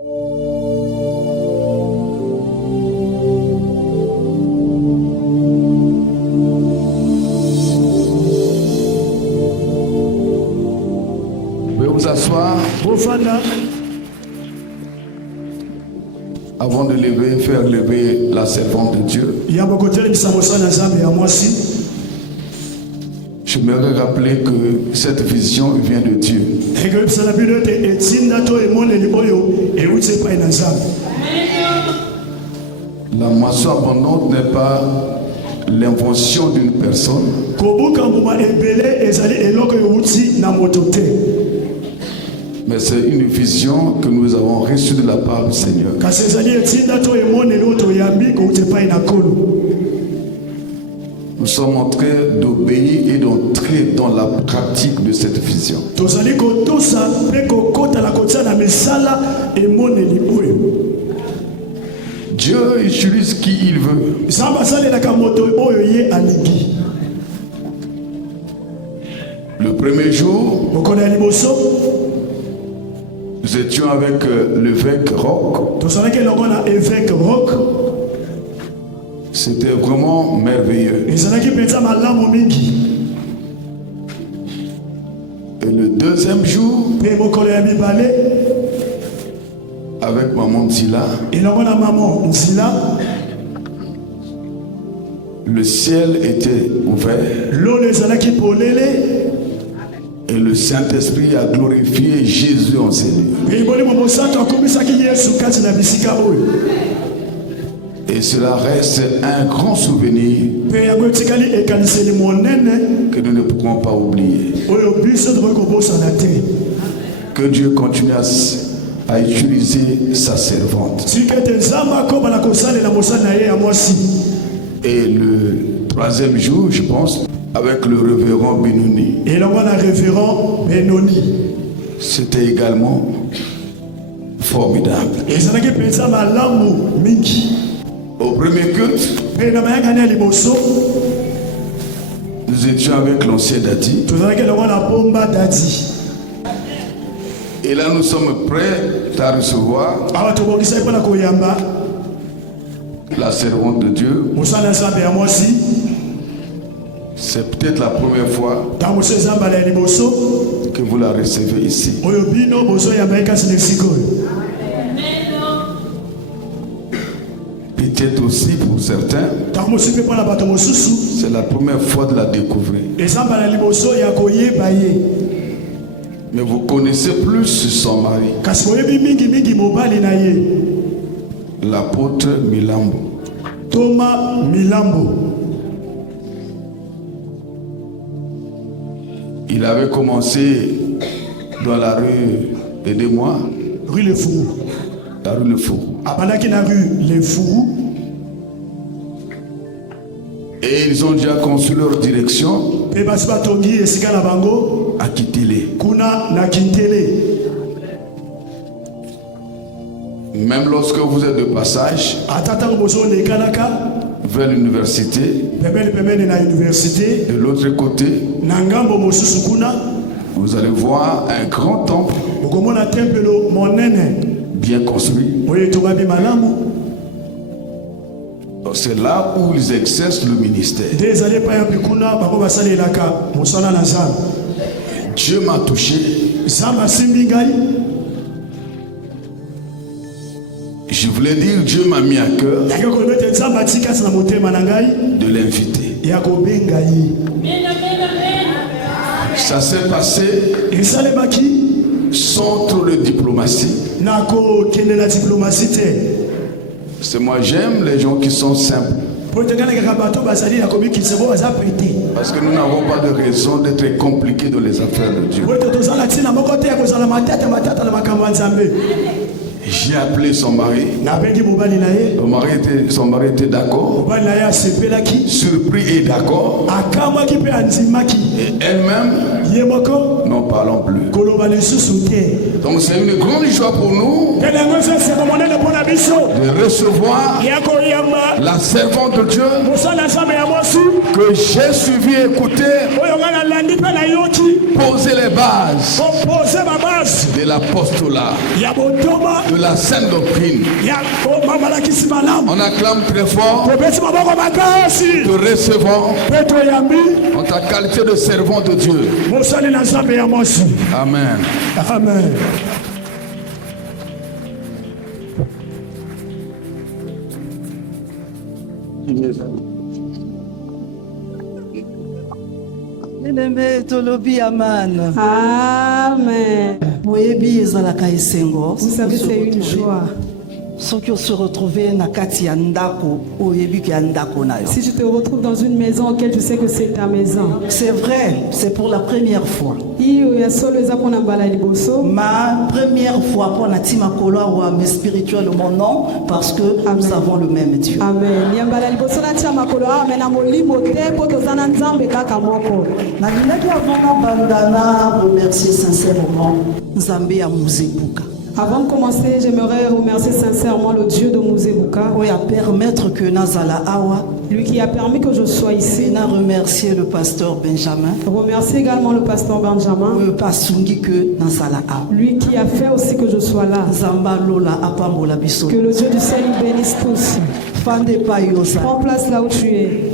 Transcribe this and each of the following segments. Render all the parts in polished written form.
Vous asseoir. Avant de faire lever la servante de Dieu, j'aimerais rappeler que cette vision vient de Dieu. La moisson abondante n'est pas l'invention d'une personne. Mais c'est une vision que nous avons reçue de la part du Seigneur. Nous sommes en train d'obéir et d'entrer dans la pratique de cette vision. Dieu utilise qui il veut. Le premier jour, nous étions avec l'évêque Roch. C'était vraiment merveilleux. Et le deuxième jour, avec maman Zila, le ciel était ouvert. Et le Saint-Esprit a glorifié Jésus en Seigneur. Et cela reste un grand souvenir que nous ne pouvons pas oublier. Que Dieu continue à utiliser sa servante. Et le troisième jour, je pense, avec le révérend Benoni. C'était également formidable. Au premier culte, nous étions avec l'ancien Dadi. Et là, nous sommes prêts à recevoir la servante de Dieu. C'est peut-être la première fois que vous la recevez ici. Peut-être aussi pour certains, c'est la première fois de la découvrir. Mais vous connaissez plus son mari, l'apôtre Milambo. Thomas Milambo. Il avait commencé dans la rue, aidez-moi, rue Le Fourou. La rue Le Fourou. Après la rue Le Fourou. Et ils ont déjà conçu leur direction à Kitele. Même lorsque vous êtes de passage vers l'université, de l'autre côté, vous allez voir un grand temple bien construit. C'est là où ils exercent le ministère. Dieu m'a touché. Je voulais dire, Dieu m'a mis à cœur de l'inviter. Ça s'est passé sans trop de diplomatie. C'est moi, j'aime les gens qui sont simples. Parce que nous n'avons pas de raison d'être compliqués dans les affaires de Dieu. J'ai appelé son mari. Son mari était d'accord. Surpris et d'accord. Et elle-même, n'en parlons plus. Donc c'est une grande joie pour nous de recevoir la servante de Dieu que j'ai suivi et écouté, poser les bases de l'apostolat, de la sainte doctrine. On acclame très fort. Te recevons en ta qualité de servant de Dieu. Amen. Amen. Amen. Vous savez, c'est une joie. Si tu te retrouves dans une maison auquel tu sais que c'est ta maison. C'est vrai, c'est pour la première fois. Ma première fois pour la team Akoloa ou spirituel mon nom parce que nous avons le même Dieu. Amen. Remercier sincèrement Nzambe à Muzebuka. Avant de commencer, j'aimerais remercier sincèrement le Dieu de Muzebuka. Lui qui a permis que je sois ici. Remercier le pasteur Benjamin. Remercier également le pasteur Benjamin. Lui qui a fait aussi que je sois là. Que le Dieu du ciel nous bénisse tous. Prends place là où tu es.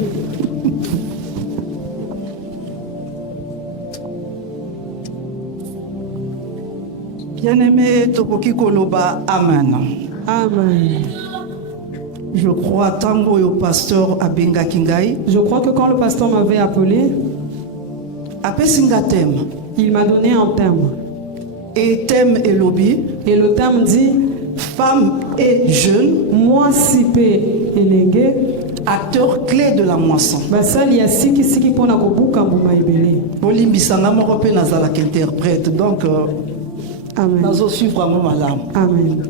Bien-aimé Tokoki Koloba, Amen. Amen. Je crois tango yo pasteur Abenga Kingai. Je crois que quand le pasteur m'avait appelé, il m'a donné un thème. Et thème est lobby. Et le thème dit femme et jeune, moi sipé elenge, acteur clé de la moisson. Basali ya siki siki pona kobuka mbuma ebele. Bolimbisanga moko pe nazala interprète donc Amen. Amen. Amen.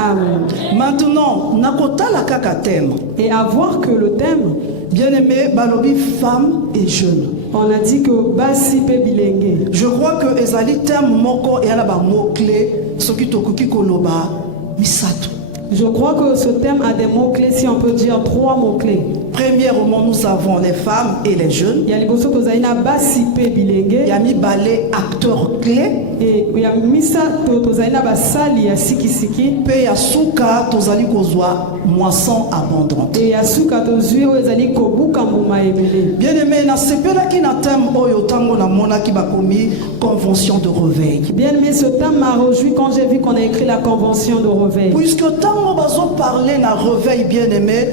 Amen. Maintenant, nakota la kaka thème. Et à voir que le thème, bien-aimé, balobi femme et jeune. On a dit que basi pe bilenge. Je crois que ezali thème moko et ala ba mot clé soki tokoki koloba misato. Je crois que ce thème a des mots-clés, si on peut dire 3 mots-clés. Premièrement, nous avons les femmes et les jeunes. Il y a les gosso tozaina basi pe bilenge. Il y a mis balé acteur clé. Et il y a misa tozaina basali ya siki siki. Pe ya suka tozali kozwa moisson abondante. Et ya suka tozui ezali kobuka mbuma ebele. Bien-aimé, na sepela ki na thème oyo tango na mona ki bakomi convention de réveil. Bien-aimé, ce thème m'a réjoui quand j'ai vu qu'on a écrit la convention de réveil. Puisque tango bazo parler na réveil, bien-aimé,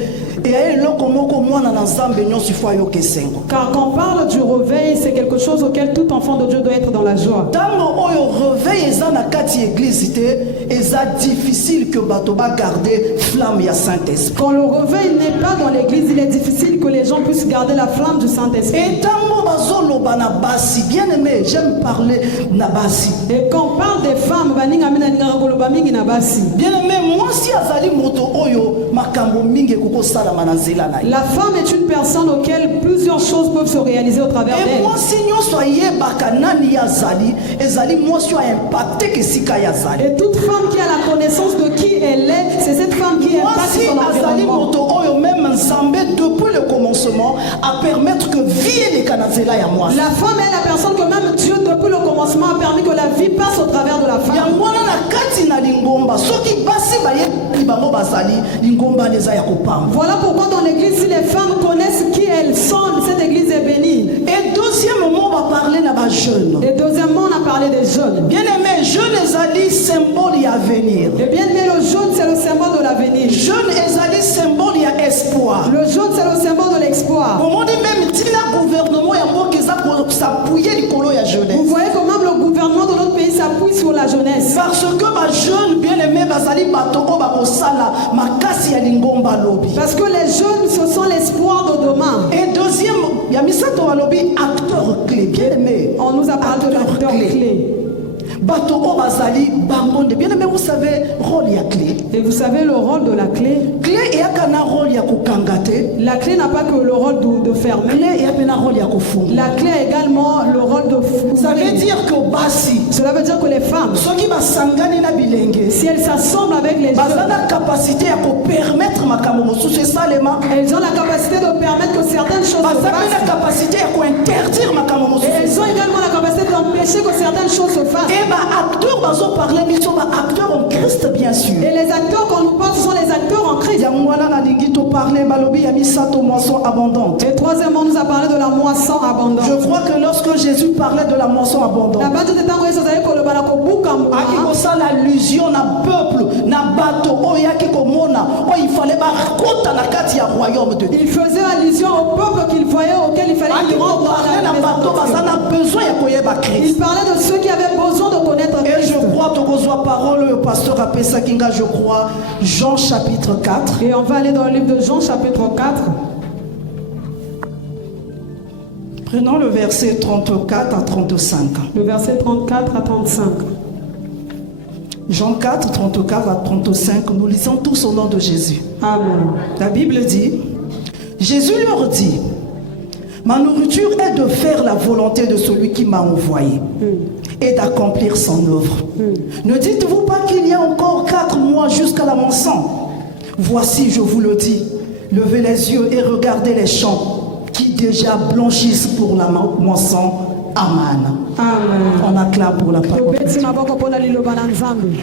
car quand on parle du réveil, c'est quelque chose auquel tout enfant de Dieu doit être dans la joie. Difficile que Batoba garder flamme ya Saint-Esprit. Quand le réveil n'est pas dans l'église, il est difficile que les gens puissent garder la flamme du Saint-Esprit. Et bien aimé, j'aime parler nabasi. Et quand on parle des femmes, bien aimé, moi si azali moto oyo makambo mingi koko sala manazela na. La femme est une personne auquel plusieurs choses peuvent se réaliser au travers d'elle. Et moi si nous soyez bakanani yazali, ezali moi soit impacté que sika yazali. Et toute femme qui a la connaissance de qui elle est, c'est cette femme qui impacte son environnement. Depuis le commencement, à permettre que vie les canazela ya moi. La femme est la personne que même Dieu depuis le commencement a permis que la vie passe au travers de la femme. Ya mwana na kati na lingomba, soki basi baye libango basali, lingomba neza ya kopamba. Voilà pourquoi dans l'église, si les femmes connaissent qui elles sont, cette église est bénie. Et deuxièmement, on va parler na ba jeunes. Et deuxièmement, on a parlé des jeunes. Bien aimé, jeunes ezali symbole ya avenir. Et bien aimé, le jaune c'est le symbole de l'avenir. Jeune ezali symbole ya espoir. Le jaune c'est le symbole de l'espoir. On dit même tina gouvernement ya mboka s'appuyer likolo ya jeunesse. Vous voyez comment le gouvernement de notre pays s'appuie sur la jeunesse. Parce que ma jeune bien aimé bazali bato o bakosala makasi ya lingomba lobi. Parce que les jeunes ce sont l'espoir de demain. Et deuxième, il y a misato lobi acteur clé bien aimé. On nous a parlé de l'acteur clé. Bato o bazali bangonde bien aimé, vous savez rôle clé. Et vous savez le rôle de la clé. Clé et un rôle ya kukangate. La clé n'a pas que le rôle de fermer. Clé et un rôle ya kufunga. La clé a également le rôle de ouvrir. Ça veut dire que basi. Cela veut dire que les femmes, Soki basangani na bilenge. si elles s'assemblent avec les jeunes, Bazana capacité à permettre makambo mosusu salema. elles ont la capacité de permettre que certaines choses se Bazana la fassent. capacité à interdire makambo Et mosusu. elles ont également la capacité d'empêcher que certaines choses se fassent. Et bah acteurs bazo parler biso ba acteurs en Christ bien sûr. Et les acteurs qu'on nous parle, ce sont les acteurs en Christ. Ya mwana na lingito parler balobi ya misato moisson abondante. Et troisièmement, on nous a parlé de la moisson abondante. Je crois que lorsque Jésus parlait de la moisson abondante, La base de temps, vous savez que le balako boukam. aki kosa l'allusion na peuple na bato oyo aki komona oyo il fallait bakota na kati ya royaume de Dieu. Il faisait allusion au peuple qu'il voyait, auquel il fallait Aki qu'il rentre koparler dans na la bato maison. baza na besoin ya koyeba Il Christ. parlait de ceux qui avaient besoin de connaître Et je Christ. crois tokozwa parole le pasteur apesa kinga je crois Jean chapitre 4. Et on va aller dans le livre de Jean chapitre 4. Prenons le verset 34 à 35. Le verset 34 à 35. Jean 4, 34 à 35, nous lisons tous au nom de Jésus. Amen. La Bible dit, Jésus leur dit, ma nourriture est de faire la volonté de celui qui m'a envoyé et d'accomplir son œuvre. Ne dites-vous pas qu'il y a encore 4 mois jusqu'à la moisson? Voici, je vous le dis, levez les yeux et regardez les champs qui déjà blanchissent pour la moisson. Amen. Amen. On acclame pour la parole. Tobeti maboko mpona liloba na Nzambe.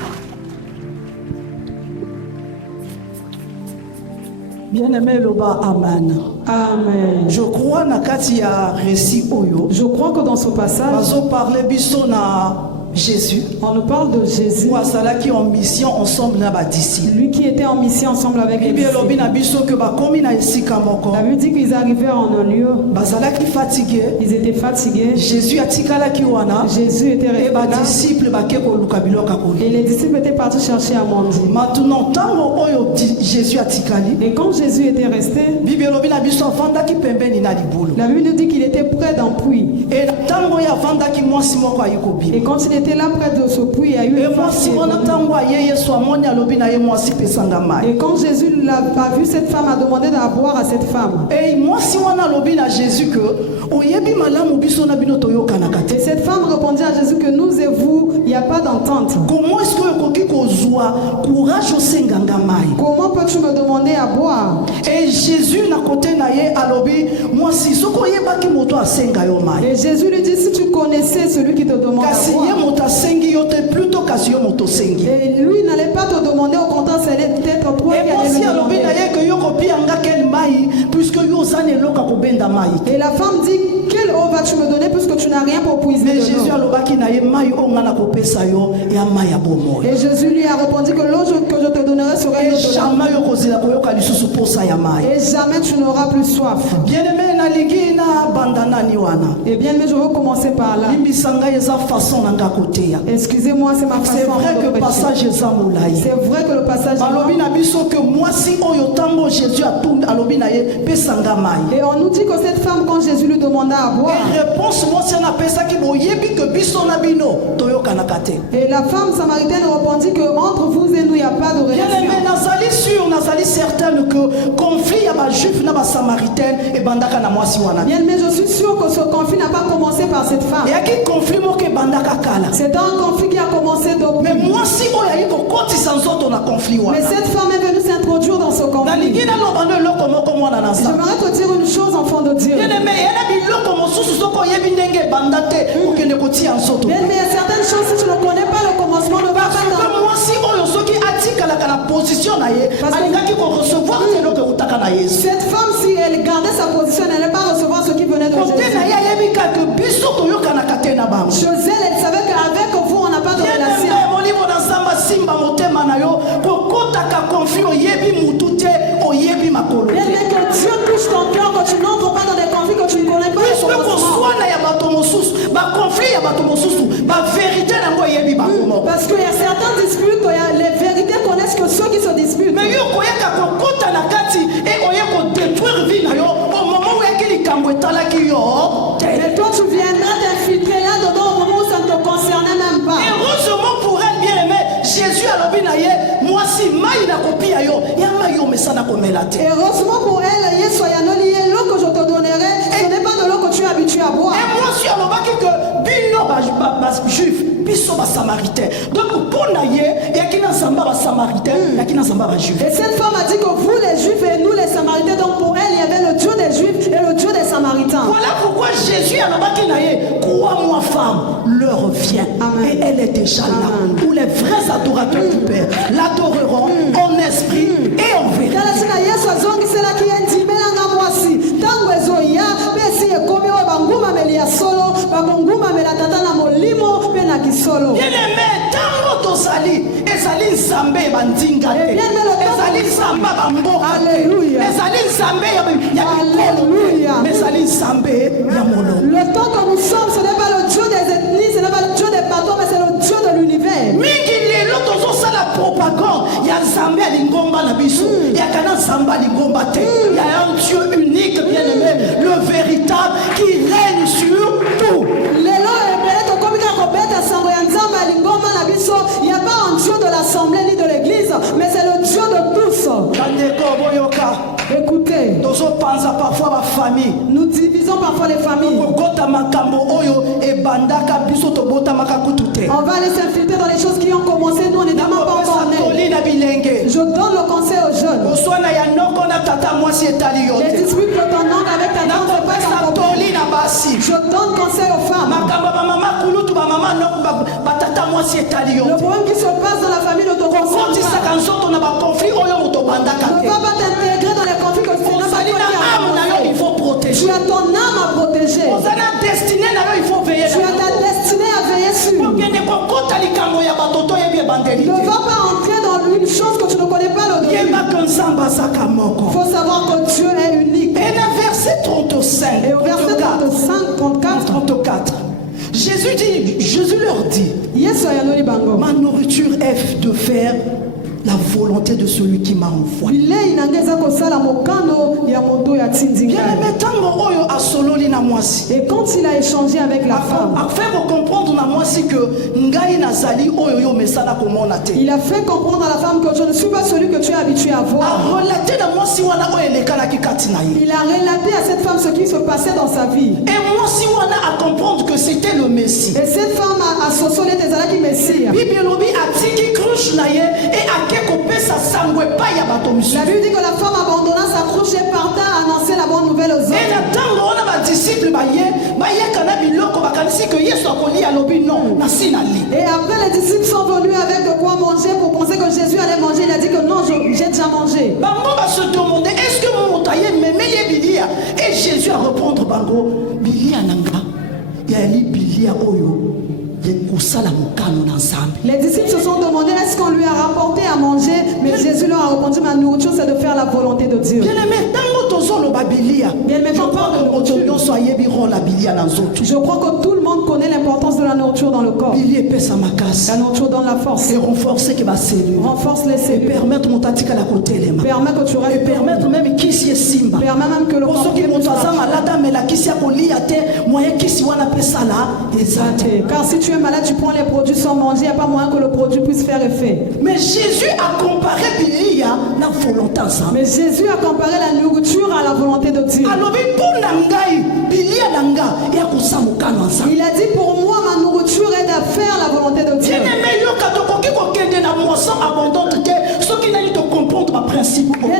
Bien-aimé Loba, Amen. Amen. Je crois na kati ya récit oyo. Je crois que dans ce passage, Bazo parler biso na Jésus. on nous parle de Jésus, Ou asala qui en mission ensemble na ba disciples. lui qui était en mission ensemble avec les Bible lobi disciples. na biso que ba komi na esika moko. La Bible dit qu'ils arrivaient en un lieu, Bazala qui fatigué. ils étaient fatigués, Jésus atikala ki wana. Jésus était Et resté ba là, disciples ba ke ko luka biloka et koli. les disciples étaient partis chercher à manger. Maintenant tango oyo Jésus atikali. Et quand Jésus était resté, Bible lobi na biso vanda ki pembeni na libulu. la Bible nous dit qu'il était près d'un puits. Et tango ya vanda ki mwasi moko ayiko bi. Et quand il était là près de ce puits, il y a eu Et une femme mwasi qui est wana venue. tango ayeye so amoni alobi na ye mwasi pesanga mai. Et quand Jésus l'a pas vu, cette femme a demandé de boire à cette femme. Et moi si wana lobi na Jésus que oyebi malamu biso na bino toyokana Et kate. cette femme répondit à Jésus que nous et vous, il n'y a pas d'entente. Comment est-ce que okoki kozwa courage osenganga mai? Comment peux-tu me demander à boire? Et Jésus na côté na ye alobi mwasi soko oyebaki moto asenga yo mai. Et Jésus lui dit, si tu connaissais celui qui te demande Kasi à ye boire. moto asengi yo te plutôt kasi yo moto sengi. Et lui n'allait pas te demander, au contraire, c'était peut-être toi Et qui allais mwasi lui alobi na demander. ye que yo kopianga quel mai puisque yo zane loka kobenda mai. Et la femme dit, quelle eau vas-tu me donner puisque tu n'as rien pour puiser Mais de Jésus l'eau? alobaki na ye mai o ngana kopesa yo ya mai ya bomoyo. Et Jésus lui a répondu que l'eau que je te donnerai serait Et l'eau de la jamais yo kozela koyoka lisusu posa ya mai. et jamais tu n'auras plus soif. Bien-aimé nalingi na bandana ni wana. Eh bien, mais je veux commencer par là. Limbisanga eza façon na nga koteya. Excusez-moi, c'est ma C'est façon vrai de que prêcher. passage eza molai. C'est vrai que le passage est Balobi long. na biso que mwasi oyo tango Jésus atumbi alobi na ye pesanga mai. Et on nous dit que cette femme, quand Jésus lui demanda à boire, Et réponse mwasi na pesa ki boyebi que biso na bino toyokana kate. et la femme samaritaine répondit que entre vous et nous, il n'y a pas de Bien-aimé relation. nazali sûr nazali certaine que conflit ya ba juif na ba samaritaine e bandaka na mwasi wana. Bien, mais je suis sûre que ce conflit n'a pas commencé par cette femme. Et yaki conflit moko e bandaka kala. C'est un conflit qui a commencé Mais depuis. mwasi oyo ayi kokotisa nzoto na conflit Mais wana. cette femme est venue s'introduire dans ce conflit. Nalingi naloba no eloko moko mwana na nzambe. J'aimerais te dire une chose, enfant de Dieu. Bien-aimé yana biloko mosusu soko oyebi ndenge ebanda te okende kotia nzoto. Bien, mais il y a certaines choses, si tu ne connais pas le commencement, ne va Parce pas que t'en... mwasi oyo soki atikalaka na position na ye Parce que- alingaki korecevoir eloko eutaka na yesu. Cette femme, si elle gardait sa position, elle n'allait pas recevoir ce qui venait de kote na Jésus. ye ayebi kaka biso toyokanaka te na bango. Chez elle, elle savait qu'avec vous, on n'a pas de relation. Bien-aimé molimo na nzambe asimba motema na yo kokotaka conflit oyebi mutu te oyebi makolo Bien, te. mais que Dieu touche ton cœur, que tu n'entres pas dans des conflits que tu ne connais pas le puisque commencement. koswana ya bato mosusu baconflit ya bato mosusu bavérité nango oyebi bango moko. Parce qu'il y a certains disputes, les vérités connaissent que ceux qui se disputent. Mais yo koyaka kokota na kati e oye kodétruire vie na yo au moment oyaki likambo etalaki yo te. Mais toi, tu viendras t'infiltrer là-dedans au moment où ça ne te concernait même pas. Heureusement pour elle bien aimé Jésus alobi na ye moi Heureusement pour elle, Yesu yanoli l'eau que je te donnerai, ce n'est pas de l'eau que tu es habitué à boire. Et moi si on va que bino juif, biso ba samaritain. Donc pour naie, il y a qui n'a samba ba samaritain, il y a qui n'a samba ba juif. Et cette femme a dit que vous les juifs et nous les samaritains, donc pour elle il y avait le Dieu des juifs et le Dieu des samaritains. Voilà pourquoi Jésus a dit naie, crois-moi femme, l'heure vient. Amen. Et elle est déjà là. Amen. Où les vrais adorateurs du Père l'adoreront en esprit et en vérité. Bien-aimé, tango tozali, ezali nzambe bandinga te. Ezali nzamba bamboka te. Ezali nzambe ya bikolo. Ezali nzambe ya molo. Le temps que nous sommes, ce n'est pas le Dieu des ethnies, ce n'est pas le Dieu des pardons, mais c'est le Dieu de l'univers. Mingi lelo tozo la propagande, ya nzambe ya lingomba na biso. Ya kana nzamba lingomba te. Il y a un Dieu unique, bien-aimé, le véritable qui règne sur tout. Il n'y a pas un Dieu de l'assemblée ni de l'église, mais c'est le Dieu de tous. Écoutez, nous divisons parfois les familles. On va aller s'infiltrer dans les choses qui ont commencé, nous on n'est pas encore nés. Je donne le conseil aux jeunes. Les disputes de ton oncle avec ta tante, c'est pas ton problème. Je donne conseil aux femmes. Le problème qui se passe dans la famille ne te concerne pas. Ne va pas t'intégrer dans les conflits que c'est pas il faut protéger. Tu as ton âme à protéger. Tu as ta destinée à veiller sur. Ne va pas entrer dans une chose que tu ne connais pas le Dieu. Il faut savoir que Dieu est unique. Et le verset 35. Et au verset 35, 34. Jésus leur dit, ma nourriture est de faire la volonté de celui qui m'a envoyé. Et quand il a échangé avec la femme, il a fait comprendre à la femme que je ne suis pas celui que tu es habitué à voir. Il a relaté à cette femme ce qui se passait dans sa vie. Et moi si on a à comprendre que c'était le Messie. Et cette femme a associé des alaki Messie. La Bible dit que la femme abandonna sa cruche et parta annoncer la bonne nouvelle aux autres. Et après les disciples sont venus avec de quoi manger pour penser que Jésus allait manger. Il a dit que non, j'ai déjà mangé. Se demander est-ce que mon motaye m'aimait Bilia? Et Jésus a répondre bango Bilia nanga yali Bilia oyo. Les disciples se sont demandé est-ce qu'on lui a rapporté à manger, mais Jésus leur a répondu ma nourriture c'est de faire la volonté de Dieu. Je crois que tout le monde connaît l'importance de la nourriture dans le corps. La nourriture donne la force. Et renforce les cellules. Permettre mon tatique à la côté les mains. Permet que tu restes. Permettre même qui s'y est simba. Permet même que le corps car si tu es malade, tu prends les produits sans manger, il n'y a pas moyen que le produit puisse faire effet. Mais Jésus a comparé Bilia à la volonté ensemble. Mais Jésus a comparé la nourriture à la volonté de Dieu. Il a dit pour moi ma nourriture est de faire la volonté de Dieu. Elle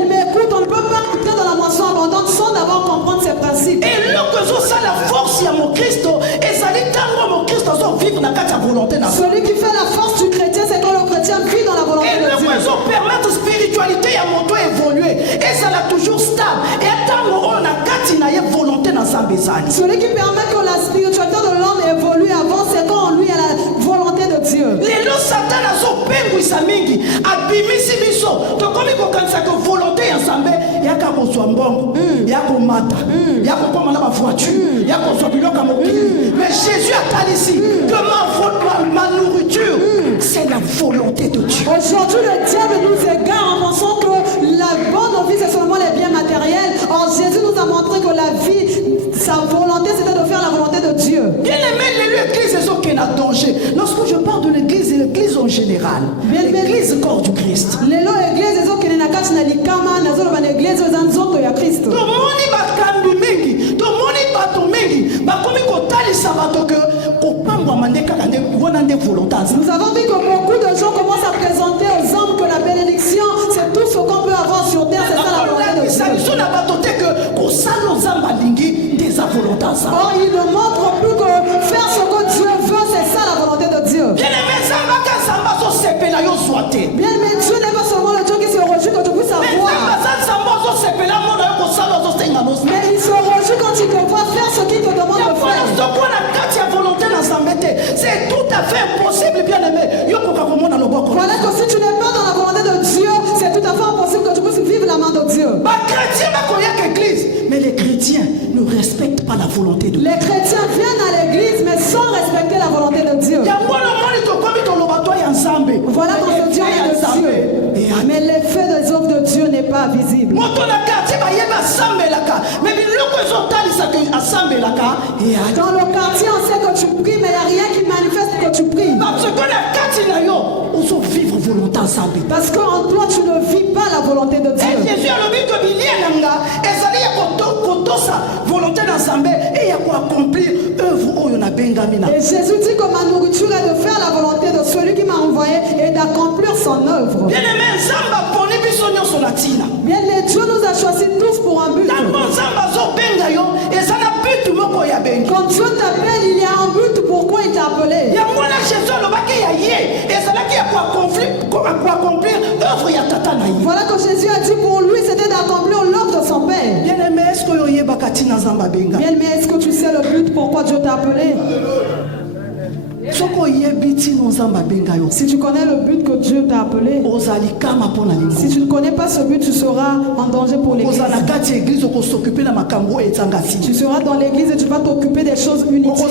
m'écoute, on ne peut pas entrer dans la moisson abondante sans d'abord comprendre ses principes. Et la force à mon Christ, et ça dit tant mon Christ vivre dans la volonté. Celui qui fait la force du chrétien, c'est quand le chrétien vit dans la volonté de Dieu. Et le permettre spiritualité à mon doigt évoluer. Et ça l'a toujours stable. Et tant on a katina volonté dans sa besogne. Celui qui permet que la spiritualité de l'homme évolue avant, c'est quand lui a la volonté de Dieu. Les lois Satan a son pengu samingi. Abimisi biso. Donc comme il faut quand ça que volonté ensemble, il y a qu'à besoin bon. Il y a qu'au matin. Il y a qu'au prendre ma voiture. Il y a qu'au soit biloka moki. Mais Jésus a dit ici que ma nourriture, c'est la volonté de Dieu. Aujourd'hui, le diable nous égare en pensant que la bonne vie, c'est seulement les biens matériels. Or, Jésus nous a montré que la vie, sa volonté, c'était de faire la volonté de Dieu. Bien aimé, l'église est ce qui est en danger. Lorsque je parle de l'église en général, l'église corps du Christ. L'église est Nous avons vu que beaucoup de gens commencent à présenter aux hommes que la bénédiction, c'est tout ce qu'on peut avoir sur terre, c'est ça la volonté de Dieu. Or, il ne montre plus que faire ce que Dieu veut, c'est ça la volonté de Dieu. Bien-aimé, Dieu n'est pas seulement le Dieu qui se réjouit que tu puisses avoir. Mais il se réjouit quand il te voit faire ce qu'il te demande de faire. C'est tout à fait impossible, bien-aimé. Voilà que si tu n'es pas dans la volonté de Dieu, c'est tout à fait impossible que tu puisses vivre la main de Dieu. Mais les chrétiens ne respectent pas la volonté de Dieu. Les chrétiens viennent à l'église, mais sans respecter la volonté de Dieu. Voilà quand ce Dieu est de Dieu. Mais l'effet des œuvres de Dieu n'est pas visible. Dans le quartier, on sait que tu pries, mais il n'y a rien qui manifeste que tu pries. Parce qu'en toi, tu ne vis pas la volonté de Dieu. Et Jésus dit que ma nourriture est de faire la volonté de celui qui m'a envoyé et d'accomplir son œuvre. Bien, Dieu nous a choisis tous pour un but. Quand Dieu t'appelle, il y a un but pourquoi il t'a appelé. Voilà que Jésus a dit pour lui, c'était d'accomplir l'œuvre de son Père. Bien-aimé, est-ce que tu sais le but pourquoi Dieu t'a appelé? Si tu connais le but que Dieu t'a appelé, si tu ne connais pas ce but, tu seras en danger pour l'église. Tu seras dans l'église et tu vas t'occuper des choses inutiles.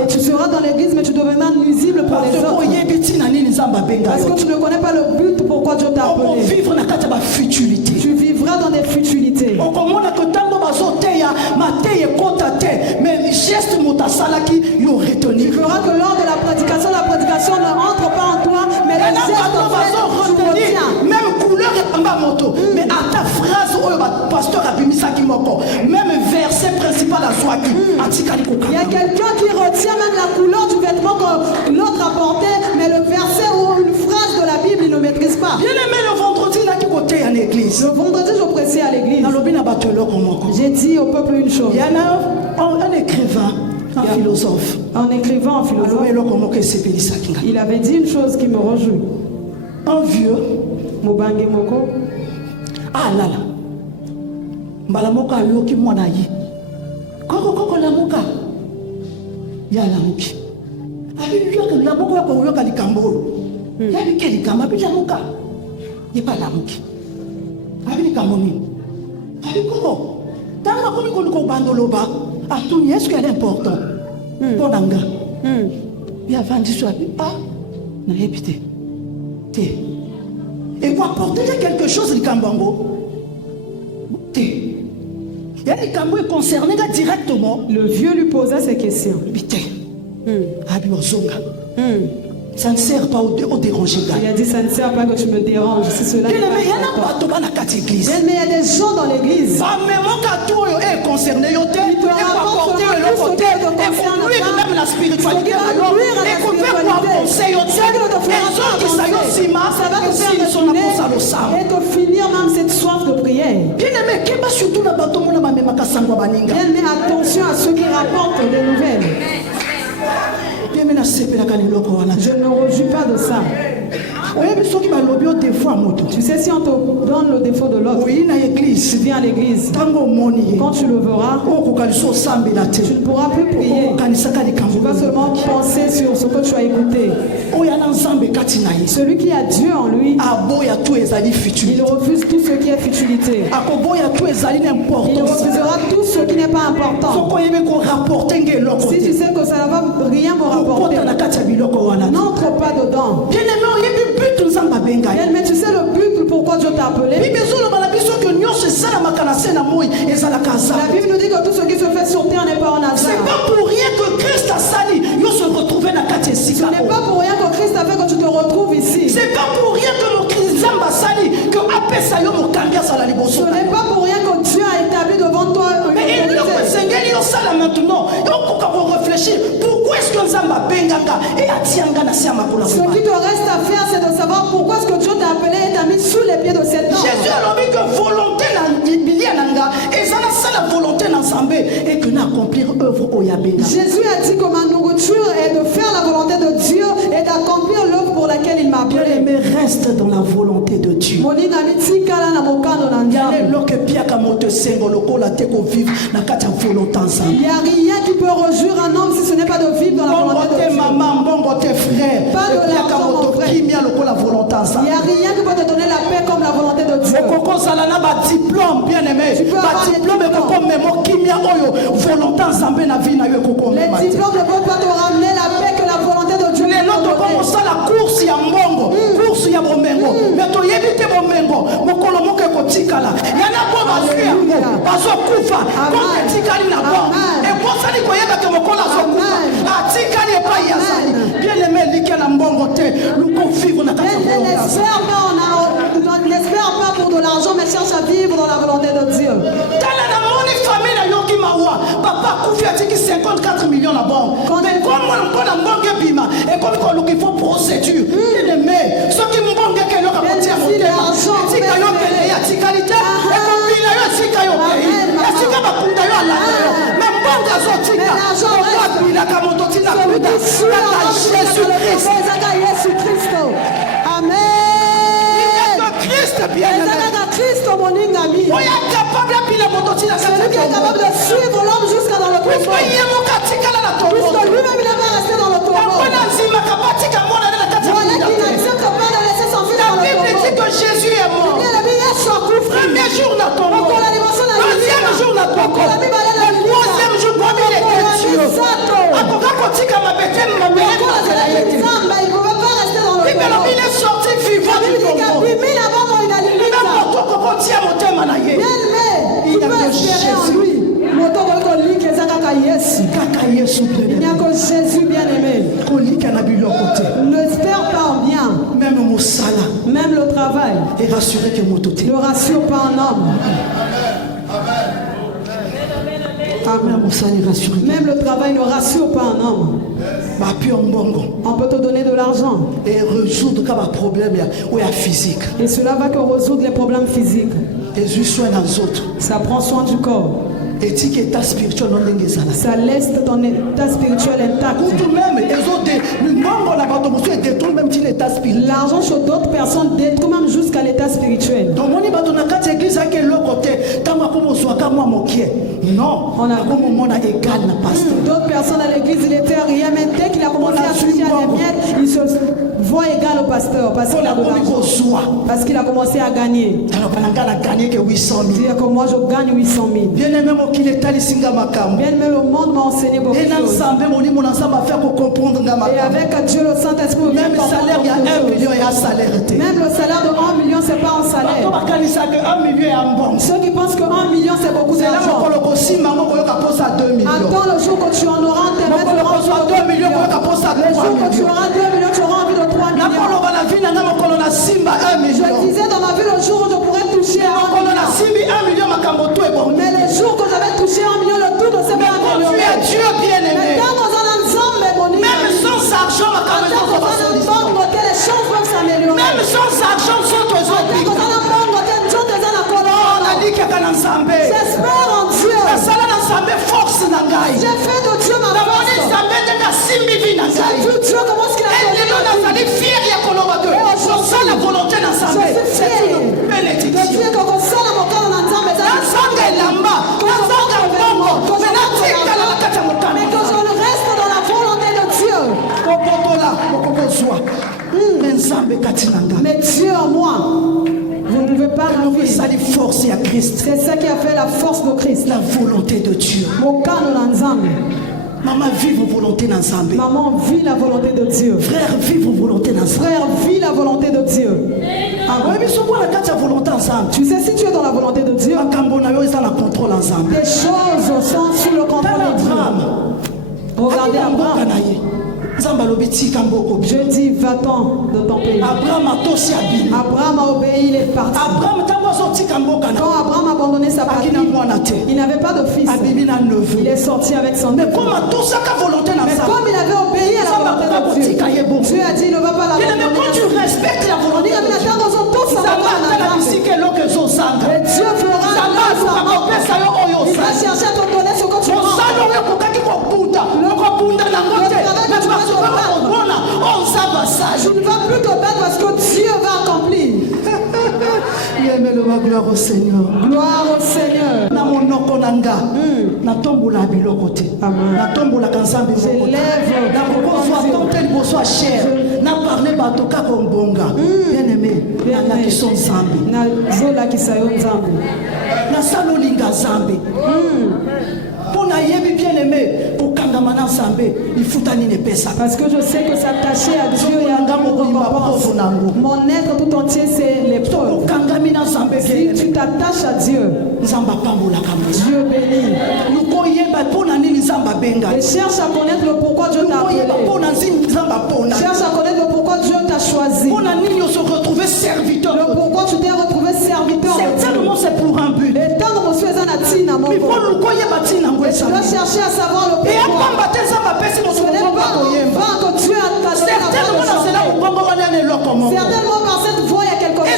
Et tu seras dans l'église mais tu deviendras nuisible pour les autres. Parce que tu ne connais pas le but pourquoi Dieu t'a appelé. Tu vivras dans des futilités. Tu verras que lors de la prédication ne rentre pas en toi, mais les gestes en fait, tu retiens. Même couleur et moto. Mais à ta phrase, pasteur Abimisaki Moko, même verset principal à soi. Il y a quelqu'un qui retient même la couleur du vêtement que l'autre a porté, mais le verset ou une phrase de la Bible, il ne maîtrise pas. Bien aimé, le vendredi, il a dit côté à l'église. Le vendredi, je prêchais à l'église. J'ai dit au peuple une chose. Il y en a un écrivain. Un philosophe. En écrivant un philosophe, il avait dit une chose qui me réjouit. Un vieux, Mobange Moko. Ah là là. Mbalamoka yoki mwanayi. Koko la moka. Ya la moki. Abi yoka la moka ko yoka likambolo. Ya bike likamba bi la moka. Ye pas la moki. Abi likamboni. Abi koko. Tanga komi ko bandoloba. Atuni, est-ce qu'elle est importante? Pour l'anga. Il a vendu sur la Bible. Ah, n'a répété. Et pour apporter quelque chose, le Kambango. Il y a les Kambo concernés directement. Le vieux lui posait ces questions. Ça ne sert pas au déranger. Il a dit ça ne sert pas que tu me déranges. C'est cela. Mais il y a des gens dans l'église. Il te rapporte même la spiritualité. Ça va te faire et te finir même cette soif de prière. Bien-aimé, attention à ceux qui rapportent des nouvelles. Je ne me réjouis pas de ça. Tu sais, si on te donne le défaut de l'autre, tu viens à l'église. Quand tu le verras, tu ne pourras plus prier. Tu vas seulement penser sur ce que tu as écouté. Celui qui a Dieu en lui, il refuse tout ce qui est futilité. Il refusera tout ce qui n'est pas important. Si tu sais que ça ne va rien me rapporter, n'entre pas dedans. Mais tu sais le but pourquoi Dieu t'a appelé. La Bible nous dit que tout ce qui se fait sur terre n'est pas en hasard. C'est pas pour rien que Christ a sali. Se retrouver dans ce n'est pas pour rien que Christ a fait que tu te retrouves ici. C'est pas pour rien que le Christ a sali que Apesayo me cambia à la liboso. Ce n'est pas pour rien que Dieu a établi devant toi une mais il le Seigneur il ça là maintenant. Donc on réfléchir pourquoi est-ce que nous qui te reste à faire, c'est de savoir pourquoi est-ce que Dieu t'a appelé et t'a mis sous les pieds de cet homme. Jésus a dit que volonté et ça la volonté d'ensemble et que n'accomplir œuvre au Yabena. Jésus a dit que ma nourriture est de faire la volonté de Dieu et d'accomplir l'œuvre pour laquelle il m'a appelé. Mais reste dans la volonté de Dieu. Il y a rien qui peut réjouir un homme si ce n'est pas de vivre dans la volonté de Dieu. Pas de l'argent, mon frère. Il n'y a rien qui peut te donner la paix comme la volonté de Dieu. Diplôme, bien aimé. Tu peux avoir des diplômes. Les diplômes ne peuvent pas te ramener la paix que la volonté de Dieu. La course ya mbongo, course ya bomengo. Mais to yebite bomengo, mokolo moko ekotikala. Yana ko bazuya, bazokufa, ko etikali na bon. Et pour ça ni koyeba ke mokolo azokufa. Atikali epa yazali. Bien aimé like na mbongo te, luko vivre na kati n'espère pas pour de l'argent, mais cherche à vivre dans la volonté de Dieu. Papa Koufi a dit que 54 millions là-bas. Mais comme on a mangé bima et comme il faut procédure. Il est mais ce qui me manque que l'on a monté à monter. Si kayo pele ya tikalite et comme il a eu si kayo pele. Ya si kaba kunda yo ala. Mais mbonga zotika. Papa bina kamoto tina kuda. Jésus Christ. Amen. Christ bien aimé. Christ mon ami. On est capable celui qui est capable de suivre l'homme jusqu'à dans le tombeau. Puisque lui-même il n'est pas resté dans le tombeau. Voilà qui n'accepte pas de laisser son fils dans le tombeau. La Bible dit que Jésus est mort. Premier jour dans le tombeau. Deuxième jour dans le tombeau. Le troisième jour comme il était Dieu. Il ne pouvait pas rester dans le tombeau. Il est sorti vivant du tombeau. Il peut espérer en lui. Il n'y a que Jésus bien aimé. N'espère pas en bien. Même le travail ne rassure pas un homme. Même le travail ne rassure pas un homme. On peut te donner de l'argent. Et résoudre les problèmes physiques. Et cela va que résoudre les problèmes physiques. Ça prend soin du corps. Ça laisse ton état spirituel intact. L'argent chez d'autres personnes détruit même jusqu'à l'état spirituel. Non, on a égal d'autres personnes à l'église, il était rien, mais dès qu'il a commencé à toucher à des miettes, il se voit égal au pasteur parce qu'il a de l'argent. Parce qu'il a commencé à gagner. Dire que moi je gagne 800 000. Bien aimé, le monde m'a enseigné beaucoup de choses. Et avec Dieu le Saint-Esprit, même le salaire, il y a 1 million et un salaire. Même le salaire de 1 million, c'est pas un salaire. Ceux qui pensent que 1 million c'est beaucoup d'argent. Attends le jour que tu en auras un terrain, tu auras 2 millions. Le jour que tu auras 2 millions, tu auras envie de 3 millions. Je disais dans ma vie le jour où je pourrais toucher à 1 million. Mais le jour que j'avais touché 1 million, le tout de ces 1 million. Dieu bien aimé. Mais dans un ensemble, mon ami. Même sans argent, les choses peuvent s'améliorer. Même sans argent, j'espère en Dieu. J'ai fait de Dieu ma force. J'ai vu Dieu comment est-ce qu'il a la volonté c'est une bénédiction. Mais que je reste dans la volonté de Dieu. Mais Dieu en moi, vous ne pouvez pas vivre. C'est ça qui a fait la force de Christ. La volonté de Dieu. Maman, vive volonté d'ensemble. Maman, vit la volonté de Dieu. Frère, vive volonté d'ensemble. Frère, vit la volonté de Dieu. Tu sais, si tu es dans la volonté de Dieu, des choses sont sous le contrôle de Dieu. Regardez Abraham. Je dis, va-t'en de ton pays. Abraham a obéi, il est parti. Quand Abraham a abandonné sa patrie, il n'avait pas de fils. Il est sorti avec son neveu. Mais comme il avait obéi à la volonté de Dieu, Dieu a dit, il ne va pas la Mais quand tu respectes la volonté de Dieu, et Dieu fera il va chercher à te donner ce que tu tu ne vas plus te battre parce que Dieu va accomplir. Gloire au Seigneur. Gloire au Seigneur. Parce que je sais que s'attacher à Dieu et à mon être tout entier, c'est l'épreuve. Si tu t'attaches à Dieu, Dieu bénit. Et cherche à connaître le pourquoi Dieu t'a appelé. Cherche à connaître le pourquoi Dieu t'a choisi. Le pourquoi tu t'es retrouvé serviteur. Certainement c'est pour un but. Et tant que monsieur Zanati n'a pas tu dois chercher à savoir le pourquoi. Ce n'est pas que Dieu a ta certainement par cette voie il y a quelque chose.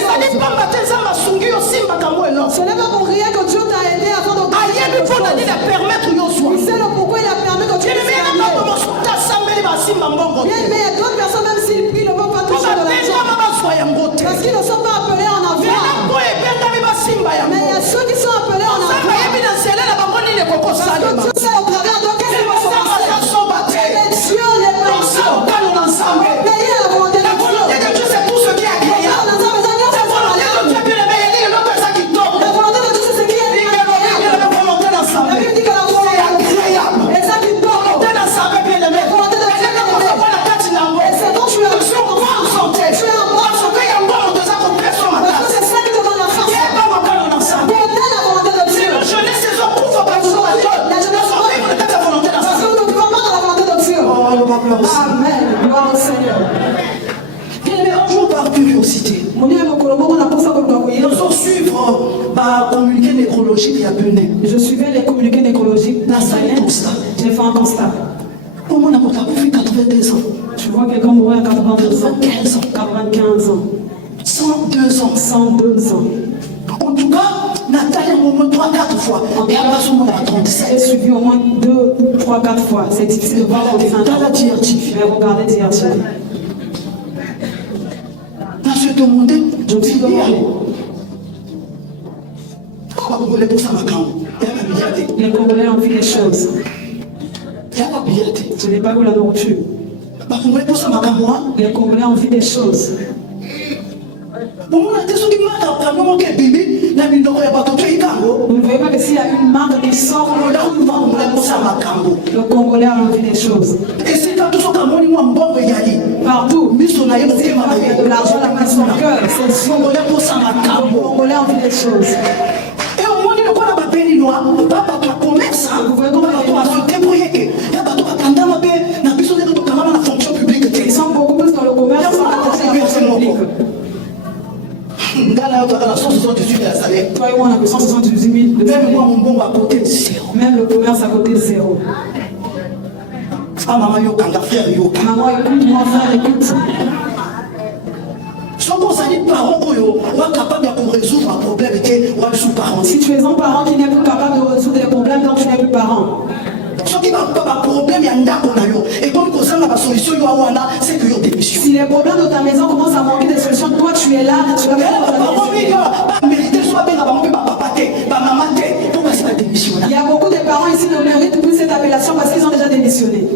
Ce n'est pas pour rien que Dieu t'a aidé afin de il sait le pourquoi il a permis que tu puisses bien, mais il y a d'autres personnes, même s'ils prient, ne vont pas toucher de l'argent. Parce qu'ils ne sont pas appelés en avoir. Mais il y a ceux qui sont appelés en avoir. Parce que Dieu sait au travers de quel ils vont se passer. Les dieux, les personnes. Obéir à la volonté de Dieu. C'est tout ce qui est agréable. La volonté de Dieu, c'est ce qui est la Bible dit que la volonté est ça qui tombe. La volonté de Dieu, et c'est donc tu es en bonne santé. Tu es en bonne santé. Parce que c'est ça qui te donne la force. Donner la volonté de Dieu. La jeunesse parce que nous ne vivons pas dans la volonté de Dieu. Amen. Gloire au Seigneur. Un jour par curiosité, nous suivre communiqué nécrologique et abonné. Je suivais les communiqués nécrologiques. J'ai fait un constat. Comment on a 82 ans? Tu vois quelqu'un mourir à 82 ans. 95 ans. 95 ans. 102 ans. 102 ans. En tout cas, Nathalie a au moins 3-4 fois. Et après, son nom à 37. J'ai suivi au moins 2, 3, 4 fois. C'est difficile de voir la différence. Dans la DRTV. Mais regardez DRTV. Je me suis demandé. Je me suis demandé. Les Congolais ont vu des choses. Ce n'est pas que la nourriture. Les Congolais ont vu des choses. Vous ne voyez pas que s'il y a une marque qui sort, le Congolais a vu des choses. Partout, il y a de l'argent dans son cœur. C'est sûr. Le Congolais a vu des choses. Et au moins, il n'y a pas de peine noire. Papa, commerce. Vous voyez comment se débrouiller. Il y a pas de fonction publique. Ils sont beaucoup plus dans le commerce que dans la fonction publique. Toi et moi, on a 178 000. Même moi, mon bon à côté de zéro. Même le commerce à côté de zéro. Ah, maman, yo, kanga, frère, yo. Maman, écoute, moi, frère, écoute. Si tu es un parent qui n'est plus capable de résoudre les problèmes, donc tu n'es plus parent. Si les problèmes de ta maison commencent à manquer de solutions, toi tu es là, tu vas il y a beaucoup de parents ici qui ne méritent plus cette appellation parce qu'ils ont déjà démissionné.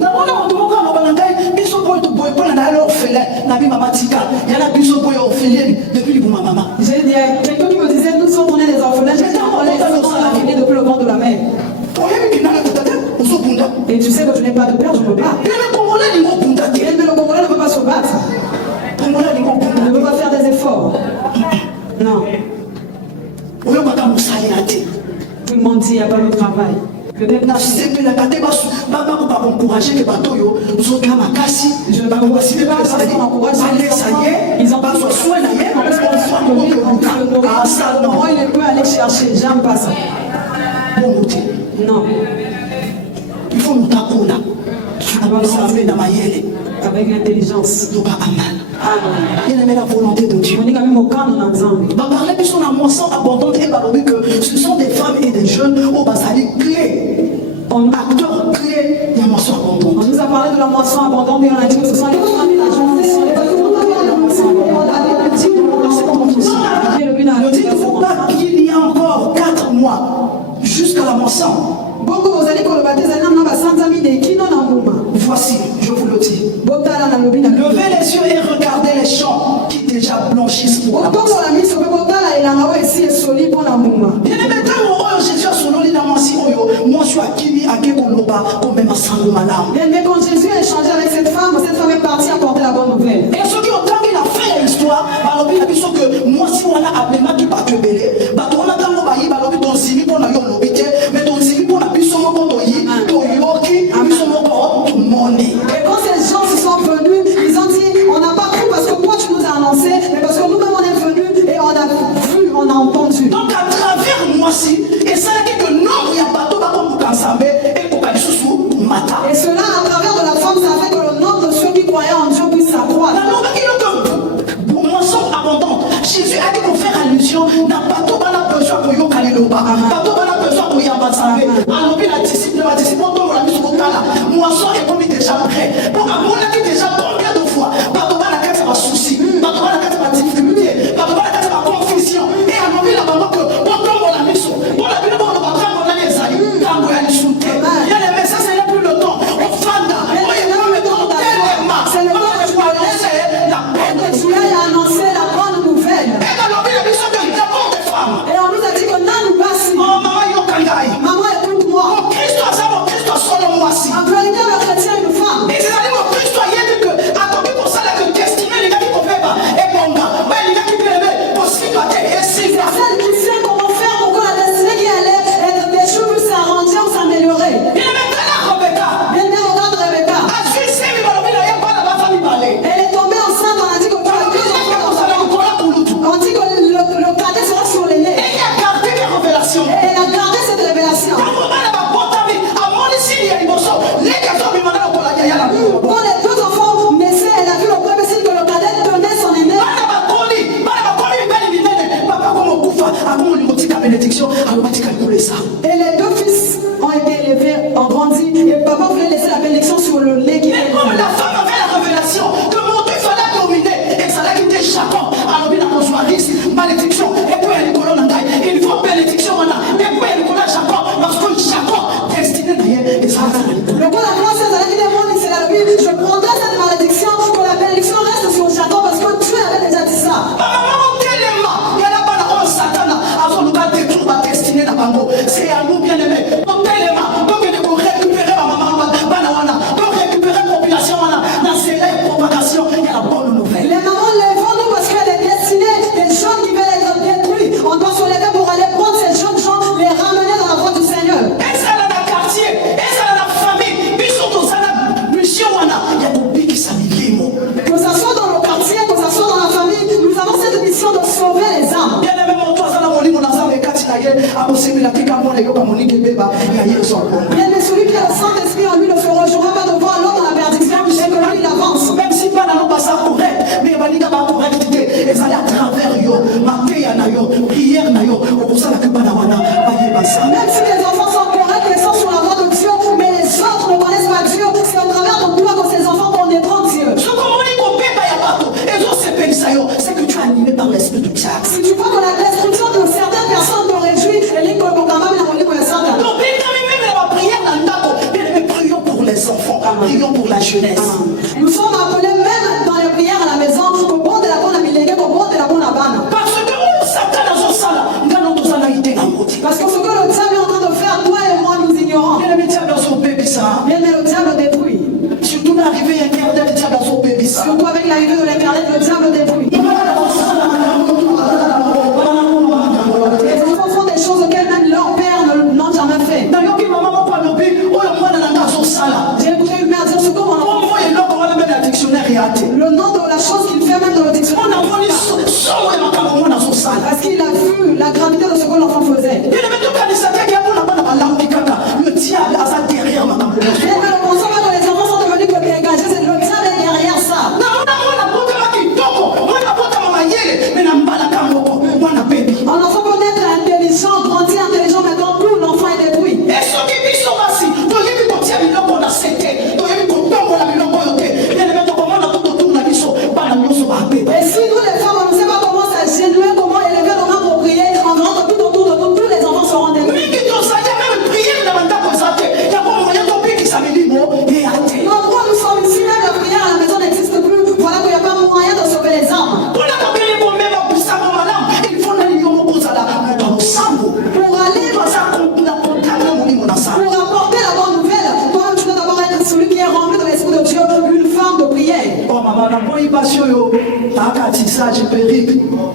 J'ai dit à quelqu'un qui me disait nous sommes tournés des orphelins, j'ai dit on les orphelins depuis le ventre de la mère. Et tu sais que tu n'es pas de père, je ne peux pas. Mais le Congolais ne peut pas se battre. Il ne peut pas faire des efforts. Non. Tout le monde dit qu'il n'y a pas de travail. Peut-être na sepe la kate basu baba ko ba encourager que bato yo zo kama kasi je ne vais pas encourager ils ont pas soin na yé comment il peut aller chercher, j'aime pas ça. Non. Il faut nous tacola. Avec l'intelligence. Il aimait la volonté de Dieu. On est quand même au camp dans l'ensemble. Parler de son moisson abondante et balobi que ce sont des femmes et des jeunes au basali clés. Acteurs clés de la moisson abondante. On nous a parlé de la moisson abondante et on a dit que ce sont les femmes et les jeunes. Ce sont les femmes de la moisson abondante. Ne dites-vous pas qu'il y a encore 4 mois jusqu'à la moisson. Voici, je vous le dis. Levez les yeux et regardez les champs qui déjà blanchissent pour la moisson. Mais quand Jésus a échangé avec cette femme est partie apporter la bonne nouvelle. Et ceux qui ont terminé la fin de l'histoire, il a dit que moi si on a appelé ma qui pas que belé, on a tant bayi balobi ton simi pour la yolobité, mais ton simi pour la puissance pour ton yi, ton yoki, puissance pour ton monnaie. Et quand ces gens se sont venus, ils ont dit on n'a pas cru parce que toi tu nous as annoncé, mais parce que nous-mêmes on est venus et on a vu, on a entendu. Donc à travers moi si, et ça veut dire que non, il y a pas tout comme vous ensemble et pour pas sous mata. Et cela à travers de la femme, ça fait que le nombre de ceux qui croyaient en Dieu puisse s'accroître. Jésus a dit pour faire allusion, n'a pas tout besoin pour y aller pas tout besoin pour y avancer. Alors la disciple, on l'a mis sur le cas moisson est comme déjà prêt. Pour à mon avis déjà combien de fois, pas tout la carte va souci, pas tout la carte va difficulté, pas tout la carte va confusion. Et à mon avis la maman que comme on l'a mis sur, on l'a mis on va prendre on a les aïeux, quand on a les sous. Il y a les messages, c'est plus le temps. On fanda, on y a le temps tellement. C'est le temps que tu as laissé la bonne tu as annoncé la bonne nouvelle. Et on nous a dit que non, nous passons. Maman écoute-moi. En Christ, en réalité, le chrétien est une femme. Et c'est-à-dire que Christ, il y a dit que, attendez pour ça, que destiné, les gars qui ne peuvent pas, et bon gars, les gars qui peuvent possible, et si c'est celle qui sait comment faire pour que la destinée qui allait être déchue puisse s'arranger ou s'améliorer. Il est même là, Rebecca. Bien bien, regarde Rebecca. Elle est tombée enceinte, on a dit que tu as deux enfants. On dit que le cadet sera sur les nez. Et il a gardé les révélations. Et elle a gardé cette révélation. Quand les deux enfants naissaient, elle a vu le premier signe que le cadet tenait son aîné. Et les deux fils ont été élevés, ont grandi. Et papa voulait laisser la bénédiction sur le lait qui est. Comme la femme avait la révélation que mon Dieu fallait dominer. Et ça l'a quitté Jacob. Alors il a reçu ici, malédiction. Et puis elle est colonne. Il faut bénédiction. Et puis elle est colonne Jacob. Parce que Jacob destiné d'ailleurs. Et ça le coup la France, c'est la Bible. Je prendrai cette malédiction que la bénédiction reste sur Jacob parce que Dieu avait déjà dit ça. C'est à nous bien aimés. Donc tellement, donc il faut récupérer ma maman, donc récupérer la population, dans ces propagation, il y a la bonne nouvelle. Les mamans, lèvons-nous parce qu'elle est destinée des jeunes qui veulent être détruits. On doit se lever pour aller prendre ces jeunes gens, les ramener dans la voie du Seigneur. Et ça dans le quartier, et ça dans la famille, puis surtout ça dans la mission, il y a des qui s'animent. Que ça soit dans le quartier, que ça soit dans la famille, nous avons cette mission de sauver les âmes. Bien aimé, mon toit, ça dans mon lit, mon ensemble. Bien, mais celui qui a le Saint-Esprit en lui ne se rejoindra pas devant l'autre dans la perdition, et que lui il avance. Même si pas dans le passage correct, mais il va dire pas correct, et ça à travers yo, prière na yo, pour ça que pas même si les enfants sont corrects et sont sur la voie de Dieu, mais les autres ne connaissent pas Dieu, c'est au travers de toi que ces enfants connaîtront Dieu. Ce qu'on dit qu'on paie pas y a pas tout, et donc c'est que tu es animé par l'esprit du diable. Si tu vois que la destruction de certaines personnes te réjouit, et les quand même la relique de Satan. Donc même la prière dans le taco, prions pour les enfants, prions pour la jeunesse. Nous sommes appelés même dans les prières à la maison, au bon de la bonne amilégée, au bon de la bonne abana. Parce que Satan dans son salle, parce que ce que le diable est en train de faire, toi et moi nous ignorons. Bien le diable dans son bébé ça. Bien mais le diable détruit. Surtout l'arrivée Internet, le diable dans son bébé ça. Surtout avec l'arrivée de l'Internet, le diable détruit. Les enfants font des choses auxquelles même leur père n'ont jamais fait. D'ailleurs, maman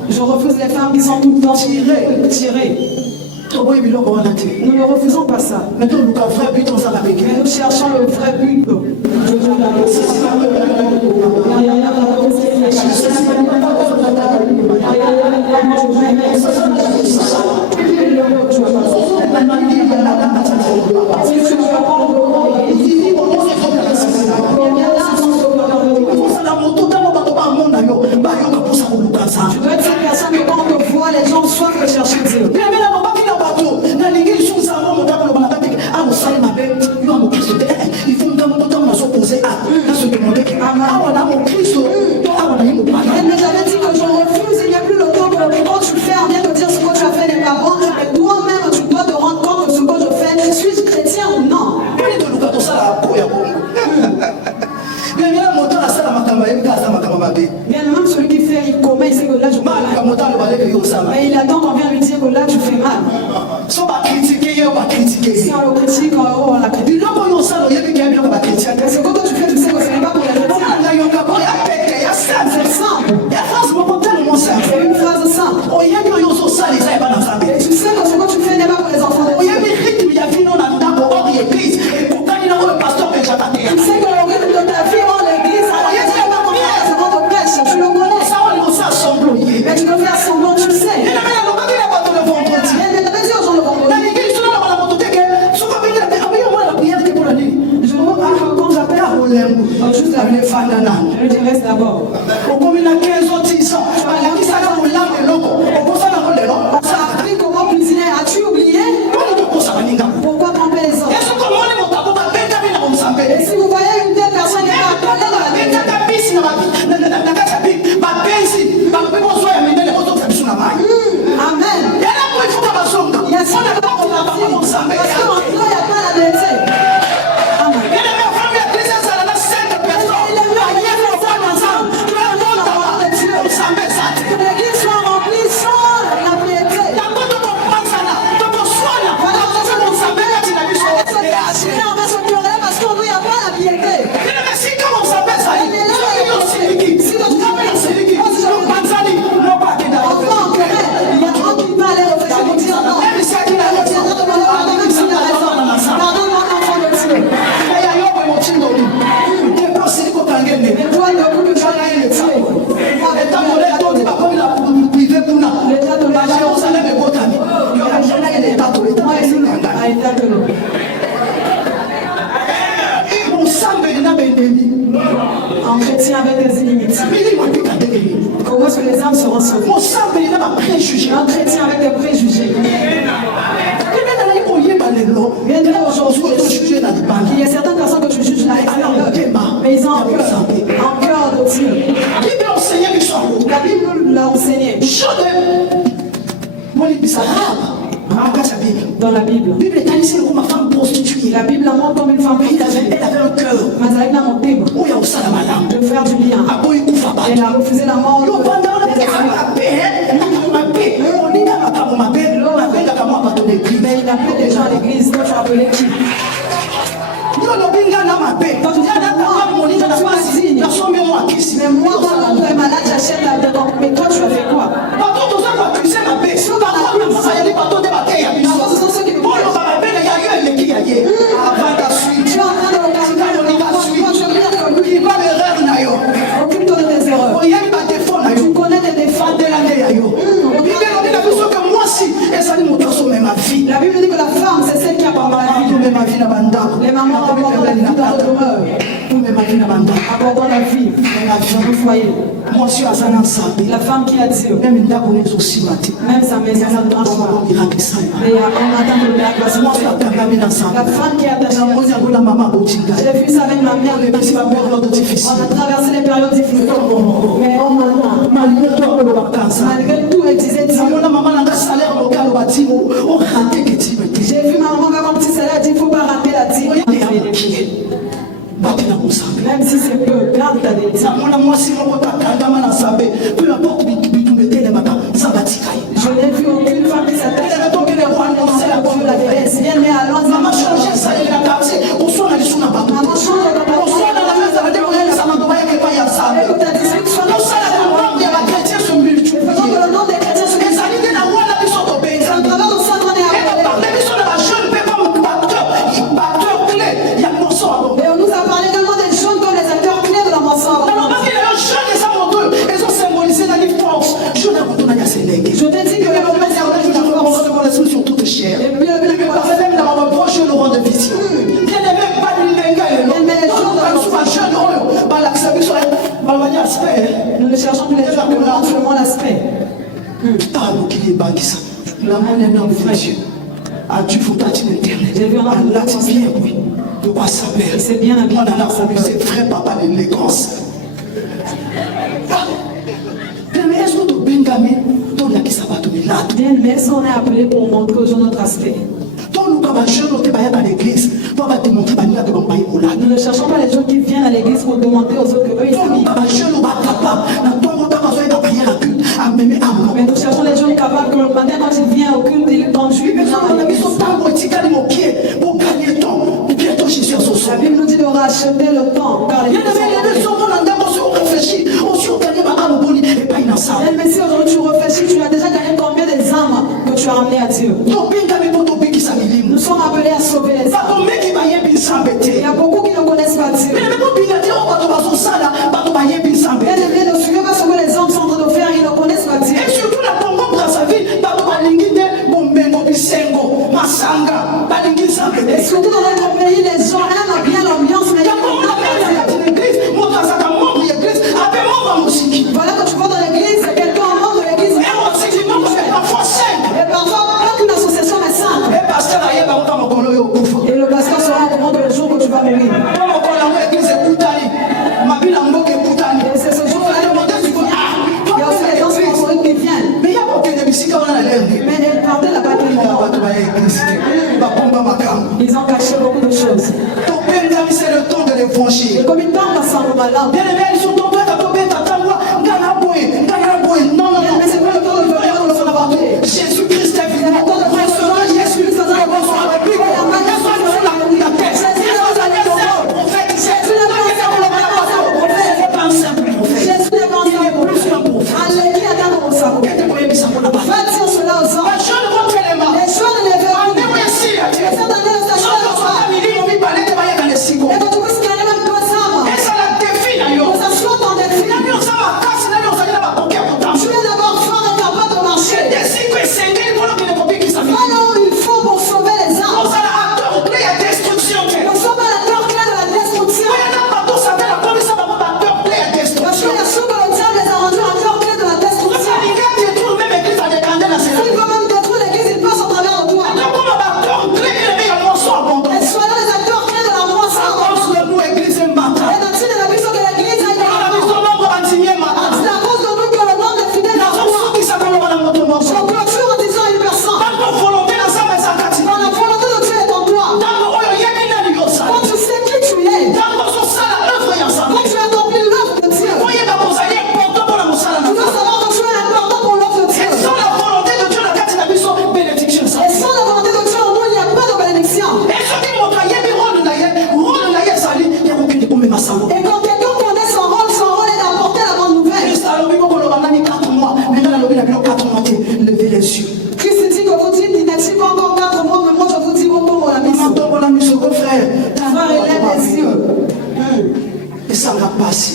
Je refuse les femmes qui sont tout le temps tirées. Nous ne refusons pas ça. Mais nous cherchons le vrai but. Tu dois être cette personne que quand on te voit, les gens soivent de chercher Dieu. Elle nous avait dit que je refuse, il n'y a plus le temps que quand tu fais, on vient te dire ce que tu as fait n'est pas bon, mais toi-même tu dois te rendre compte que ce que je fais, suis-je chrétien ou non? Bien même celui qui fait, il commet, il sait que là je fais mal. Mais il attend qu'on vienne lui dire que là tu fais mal. Si on le critique, on la critique. Ce que tu fais, tu sais que ce n'est pas pour les chrétiens. C'est simple. C'est une phrase simple. Et tu sais que ce que tu fais n'est pas pour les enfants de Dieu. Tu sais que le rythme de ta vie en l'église, c'est pas comme ce qu'on te prêche, tu le connais. Mais tu veux faire semblant, tu sais. Mais t'avais dit aux gens le vendredi. Je ne vois pas quand j'appelle. Juste l'appeler Fandana. Je lui dis reste d'abord. Ça a appris comment cuisiner. As-tu oublié? Pourquoi tromper les autres? Et si vous voyez une telle personne qui est pas collée dans la Bible, amen. Il y a ça parce que en toi, il n'y a pas la vérité. Amen. L'église soit remplie sans la piété. Parce qu'on n'y a pas la piété. Un chrétien avec des inimitiés. Comment est-ce que les âmes seront sauvées? Un chrétien avec des préjugés. Bien dire aujourd'hui qu'il y a certaines personnes que tu juges là, mais ils ont un cœur de Dieu. La Bible l'a enseigné. Dans la Bible. La Bible la montre comme une femme prostituée. Elle avait un cœur. Mais elle avait un motif de faire du bien. Elle a refusé la mort. Mais il appelait des gens à l'église. Toi, tu as appelé qui? Quand tu dis à moi, je suis indigne. Mais moi, quand on est malade, j'achète la tête. Mais toi, tu as fait quoi? Ce sont ceux qui me prêchent. Tu es en train de occupe-toi de tes erreurs. Tu connais tes défauts. La Bible dit que la femme, c'est celle qui a pas mal. Les mamans apportent la vie dans notre demeure. Apportant la vie dans le foyer. La femme qui a Dieu. Même sa maison, ça ne marche pas. Mais on attend que le miracle va se passer. La femme qui est attachée à Dieu. J'ai vu ça avec ma mère. On a traversé les périodes difficiles. Mais on attend. Malgré tout, elle disait Dieu. J'ai vu ma maman avec un petit salaire, elle dit il ne faut pas rater la dîme. Même si c'est peu, garde ta dîme. Je n'ai vu aucune femme qui s'attache à aucune roi dans la déesse. Viens, mais allons, maman change ça. Maman change la Je t'ai dit que les force sur toute chair. Même dans ma proche, je le rends de visite. Bien aimé, pas de nous ne cherchons plus les gens que largement l'aspect. L'amour est l'homme de Dieu. À Dieu, faut pas dire l'éternel. Allah, c'est bien, oui. De quoi ça perd? C'est bien habillé. C'est vrai, papa, de l'élégance. Mais est-ce que tu es bengamé? Ton là qui ça va te mettre là. Mais est-ce qu'on est appelé pour montrer aux gens notre aspect? Nous ne cherchons pas les gens qui viennent à l'église pour demander aux autres que eux ils s'habillent. Mais nous cherchons les gens capables que le matin quand ils viennent au culte, ils conduisent. La Bible nous dit de racheter le temps. Car les mais si aujourd'hui tu réfléchis, tu as déjà gagné combien des âmes que tu as ramenées à Dieu? Nous sommes appelés à sauver les âmes. Il y a beaucoup qui ne connaissent pas Dieu. Bien aimé, ne suivez pas ce que les hommes sont en train de faire, ils ne connaissent pas Dieu. Et surtout la Congo Brazzaville, et surtout dans notre pays, les gens aiment bien l'ambiance, mais voilà que tu vas dans l'église, quelqu'un en membre de l'église. Et parfois, pas qu'une association est simple. Et le pasteur sera au courant le jour où tu vas mourir. Et c'est ce jour-là, il y a aussi les gens sponsoriques qui viennent. Mais ils partaient là-bas. Ils ont caché beaucoup de choses. C'est le temps de l'évangile. Et comme ils parlent ensemble malade. Bien aimé, ils sont tombés à tomber, non, mais c'est pas le temps de venir dans le savoir. Jésus-Christ est venu. Jésus-Christ est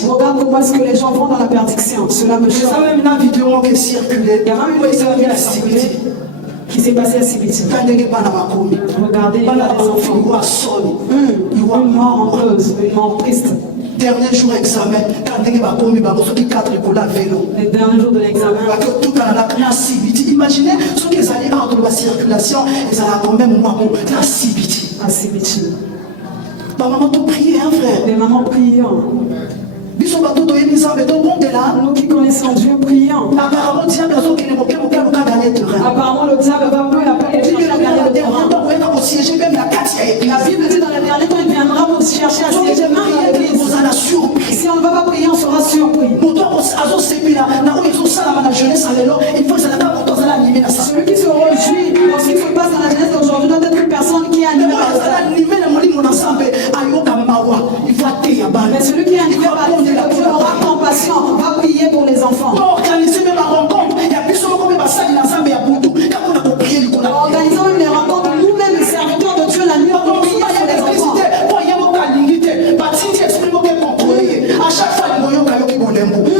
Regarde pourquoi est-ce que les gens vont dans la perdition. Cela me choque. Il y a même une vidéo qui est circulée. Il y a même une vidéo qui s'est passée à Sibiti. Regardez, il y a des enfants. Une mort en cause, une mort triste. Dernier jour examen, les derniers jours de l'examen. Imaginez ceux qui allaient hors de la circulation, ils allaient quand même à Sibiti. À Sibiti. Maman, tu pries, hein, frère? Les mamans priant. Nous qui connaissons Dieu priant. Apparemment, le diable va plus appeler les gens à gagner le terrain. La Bible dit dans les derniers temps, il viendra pour chercher à siéger même dans l'église. Si on ne va pas prier, on sera surpris. Celui qui se réjouit lorsqu'il se passe dans la jeunesse d'aujourd'hui doit être une personne qui est animée par le mais celui qui est animé par Dieu aura compassion, va prier pour les enfants. Organisons même les rencontres, nous-mêmes les serviteurs de Dieu la nuit pour prier pour les enfants. À chaque fois,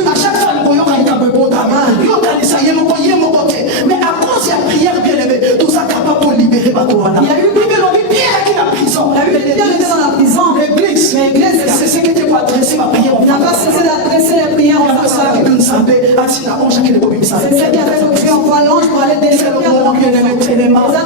à chaque fois, Ils attendent